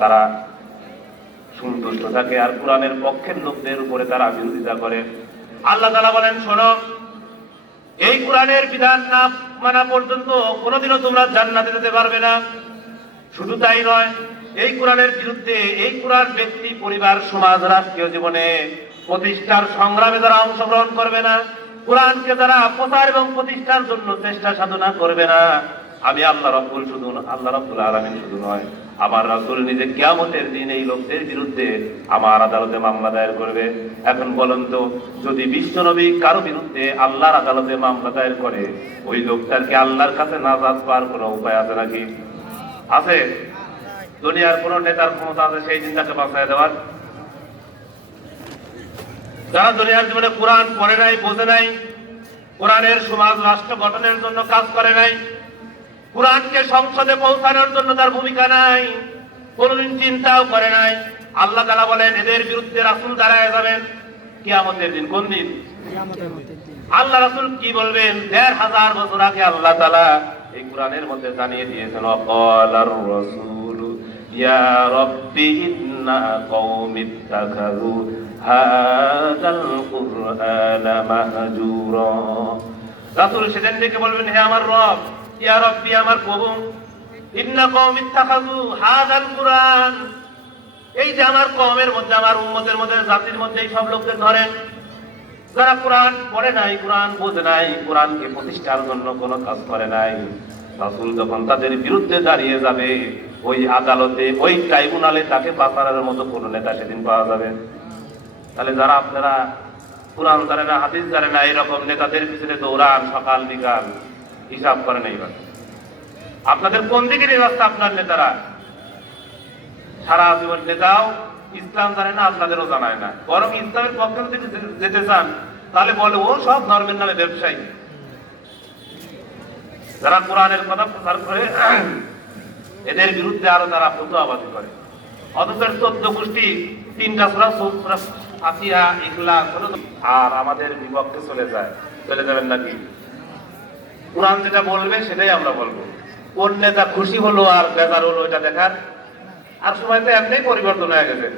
তারা সন্তুষ্ট থাকে, আর কোরআনের পক্ষের লোকদের উপরে তারা বিরোধিতা করে। আল্লাহ তাআলা বলেন, শোনো, এই কোরআনের বিধান না মানা পর্যন্ত কোনোদিনও তোমরা জান্নাতে যেতে পারবে না। শুধু তাই নয়, এই কোরআনের বিরুদ্ধে, এই কোরআন ব্যক্তি, পরিবার, সমাজ, রাষ্ট্রীয় জীবনে প্রতিষ্ঠার সংগ্রামে যারা অংশগ্রহণ করবে না, কোরআনকে যারা প্রচার এবং প্রতিষ্ঠার জন্য চেষ্টা সাধনা করবে না, আমি আল্লাহ রাব্বুল আলামিন শুধু নয়, আমার রাসূল নিজে কিয়ামতের দিন এই লোকদের বিরুদ্ধে আমার আদালতে মামলা দায়ের করবে। এখন বলেন তো, যদি বিশ্বনবী কারো বিরুদ্ধে আল্লাহর আদালতে মামলা দায়ের করে, ওই লোকটার কি আল্লাহর কাছে নাজাত পাওয়ার কোনো উপায় আছে নাকি? আছে? দুনিয়ার কোন নেতার ক্ষমতা আছে সেই দিন তাকে বাঁচায় দেওয়ার? যারা দুনিয়ার জীবনে কোরআন পড়ে নাই, বোঝে নাই, কোরআনের সমাজ রাষ্ট্র গঠনের জন্য কাজ করে নাই, কোরআনকে সংসদে পৌঁছানোর জন্য তার ভূমিকা নাই, কোনদিন চিন্তাও করে নাই, আল্লাহ তাআলা বলেন এদের বিরুদ্ধে রাসূল দাঁড়ায় যাবেন কিয়ামতের দিন। কোন দিন? আল্লাহ রাসূল কি বলবেন? ১৫০০ বছর আগে আল্লাহ তাআলা এই কোরআনের মধ্যে জানিয়ে দিয়েছেন, ওয়াকালার রাসূল ইয়া রাব্বি ইন্না কওমি ইত্তাখাযু হাযাল কুরআনা মাহজুরা। রাসূল সেদিন ডেকে বলবেন, হে আমার রব, ইয়া রাব্বি, আমার প্রভু, ইন্না কওমি ইত্তাখাযু হাযাল কুরআন, এই যে আমার কওমের মধ্যে, আমার উম্মতের মধ্যে, জাতির মধ্যে এই সব লোকদের ধরেন যারা কোরআন পড়ে নাই, কোরআন বোঝে নাই, কোরআনকে প্রতিষ্ঠার জন্য কোনো কাজ করে নাই। রাসূল যখন তাদের বিরুদ্ধে দাঁড়িয়ে যাবে, ওই আদালতে, ওই ট্রাইব্যুনালে তাকে বাঁচানোর মতো কোনো নেতা সেদিন পাওয়া যাবে? তাহলে যারা আপনারা কোরআন জানে না, হাদিস জানে না, এরকম নেতাদের পিছনে দৌড়ান সকাল বিকাল, হিসাব করে নাই, আপনাদের কোন দিকে নিয়ে যাচ্ছে আপনার নেতারা? সারা জীবন নেতাও ইসলাম জানে না, আপনাদেরও জানায় না, বরং ইসলামের পক্ষে যদি যেতে চান তাহলে বলে ও সব ধর্মের নামে ব্যবসায়ী। যারা কোরআনের কথা প্রচার করে এদের বিরুদ্ধে আরো তারা ফতোয়াবাজি করে। অথচ 14 গোষ্ঠী 3টা সূরা, সূরা ফাতিহা, ইখলাস, আর আমাদের বিপক্ষে চলে যায়। চলে যাবেন নাকি? কোরআন যেটা বলবে সেটাই আমরা বলবো। কোন নেতা খুশি হলো আর বেজার হলো এটা দেখার আর সময় তো এমনি পরিবর্তন হয়ে গেছে।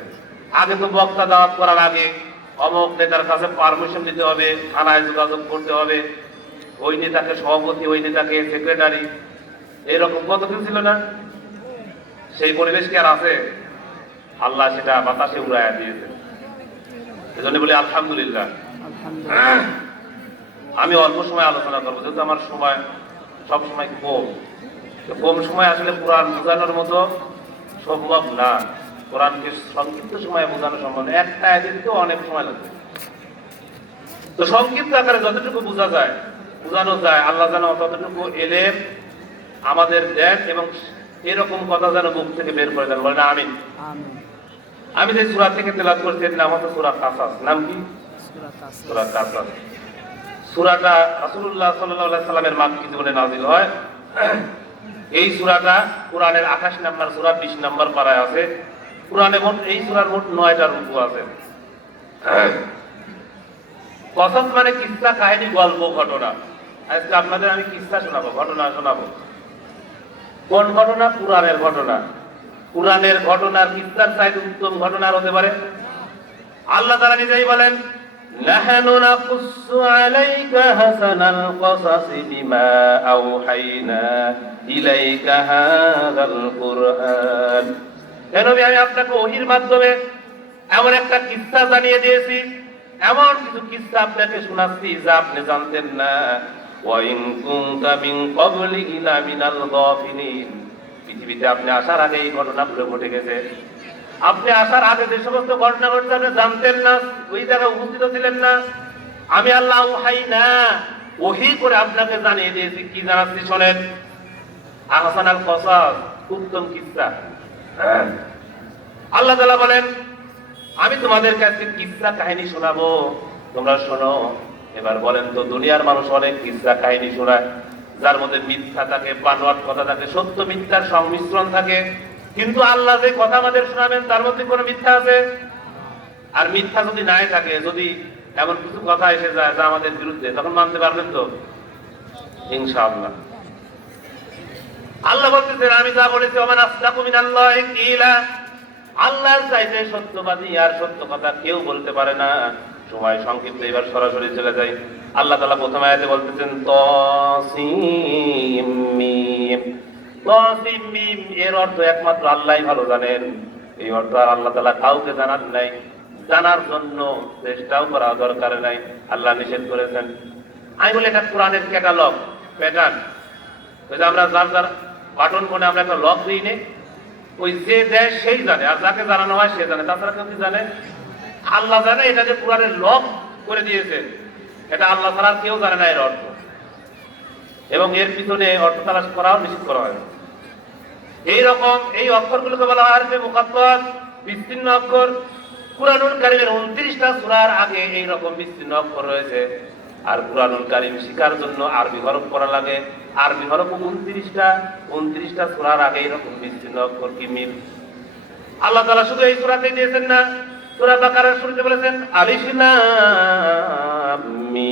আগে তো বক্তা দাওয়াত করার আগে অমুক নেতার কাছে পারমিশন নিতে হবে, থানায় যোগাযোগ করতে হবে, ওই নেতাকে সভাপতি, ওই নেতাকে সেক্রেটারি, এরকম কত কিছু ছিল না? সেই পরিবেশ কি আর আছে? আল্লাহ সেটা বাতাসে উড়াইয়া দিয়েছে। এজন্য বলি আলহামদুলিল্লাহ। আমি অল্প সময় আলোচনা করবো, যেহেতু আমার সময় সব সময় কম সময় আসলে কোরআন বোঝানোর মতো সম্ভব না। কোরআনকে সংক্ষিপ্ত সময়ে বোঝানো সম্ভব না, একটা আয়াতে অনেক সময় লাগবে। তো সংক্ষিপ্ত আকারে যতটুকু বোঝা যায়, বোঝানো যায়, আল্লাহ যেন ততটুকু এলেম আমাদের দেন এবং এরকম কথা যেন মুখ থেকে বের করে দেন। বলেন আমিন। আমি যে সূরা থেকে তেলাওয়াত করছি এর নাম হচ্ছে সূরা কাসাস। নাম কি? সূরা কাসাস। সূরাটা রাসূলুল্লাহ সাল্লাল্লাহু আলাইহি সাল্লামের মাক্কি জীবনে নাযিল হয়। এই সূরাটা কোরআনের 28 নম্বর সূরা, 20 নম্বর পারায় আছে। কোরআনে মোট এই সূরার মোট 9টা রুকু আছে। কসস মানে কিসসা, কাহিনী, গল্প, ঘটনা। আজকে আপনাদের আমি কিসসা শোনাবো, ঘটনা শোনাবো। কোন ঘটনা? কোরআনের ঘটনা। কোরআনের ঘটনার কিসসার চাইতে উত্তম ঘটনা হতে পারে? আল্লাহ তাআলা নিজেই বলেন, নাহনু নাকুসসু আলাইকা হাসানাল কসাসি বিমা আওহাইনা ইলাইকা হাযাল কুরআন। হে নবী, আমি আপনাকে ওহীর মাধ্যমে এমন একটা কিসসা জানিয়ে দিয়েছি, এমন কিছু কিসসা আপনাকে শোনাচ্ছি যা আপনি জানতেন না। ওয়া ইন কুনতা মিন ক্বাবলিহি লামিনাল গাফিলিন। পৃথিবীতে আপনি আসার আগে এই ঘটনাগুলো ঘটে গেছে। আপনি আসার আগে যে সমস্ত ঘটনা ঘটছে আপনি জানতেন না, ওই জায়গায় উপস্থিত ছিলেন না। আমি আল্লাহ ওহী করে আপনাকে জানিয়ে দিয়েছি। কি জানাচ্ছি শোনেন। আহসানাল কসাস, উত্তম কিসসা। আল্লাহ তাআলা বলেন, আমি তোমাদের কাছে কিসসা কাহিনী শোনাবো, তোমরা শোনো। এবার বলেন তো, দুনিয়ার মানুষ অনেক কিসসা কাহিনী শোনায়, যার মধ্যে মিথ্যা থাকে, বানোয়াট কথা থাকে, সত্য মিথ্যার সংমিশ্রণ থাকে। কিন্তু আল্লাহ যে কথা আমাদের শোনাবেন তার মধ্যে কোনো মিথ্যা আছে? আর মিথ্যা যদি নাই থাকে, যদি এমন কিছু কথা এসে যায় যা আমাদের বিরুদ্ধে, তখন মানতে পারবেন তো? ইনশাআল্লাহ। আল্লাহ বলতেছেন, আমি যা বলেছি, ওমান আসদাকু মিনাল্লাহি কিলা, আল্লাহর চাইতে সত্যবাদী আর সত্য কথা কেউ বলতে পারে না। সময় সংক্ষিপ্ত, এবার সরাসরি চলে যাই। আল্লাহ তাআলা প্রথম আয়াতে বলতেছেন তাসিম মিম। তাসিম মিম এর অর্থ একমাত্র আল্লাহই ভালো জানেন। এই অর্থ আর আল্লাহ তাআলা কাউকে জানান নাই, জানার জন্য চেষ্টাও করা দরকার নাই, আল্লাহ নিষেধ করেছেন। আমি বলি এটা কোরআনের ক্যাটালগ, প্যাটার্ন। ওই যে আমরা যার যার বাটন ফোনে আমরা একটা লক দিই নে, ওই যে দেয় সেই জানে, আর যাকে জানানো হয় সে জানে, তাছাড়া কেউ কি জানে? আল্লাহ জানে। এটা যে কোরআনের লক করে দিয়েছে, এটা আল্লাহ ছাড়া কেউ জানে না এর অর্থ, এবং এর পিছনে অর্থ তালাশ করাও নিষেধ করা হয়। এইরকম এই অক্ষরগুলোকে বলা হয় হরফে মুকাত্তাত, বিচ্ছিন্ন অক্ষর। কুরআনুল কারীমের 29টা সূরার আগে এইরকম বিচ্ছিন্ন অক্ষর রয়েছে। আর কুরআনুল কারীম শিখার জন্য আরবি হরফ পড়া লাগে। আরবি হরফ 29টা সূরার আগে এইরকম বিচ্ছিন্ন অক্ষর কি মিম। আল্লাহ তাআলা শুধু এই সূরাতেই দিয়েছেন না, সূরা বাকারার শুরুতে বলেছেন আলিফ লাম মিম।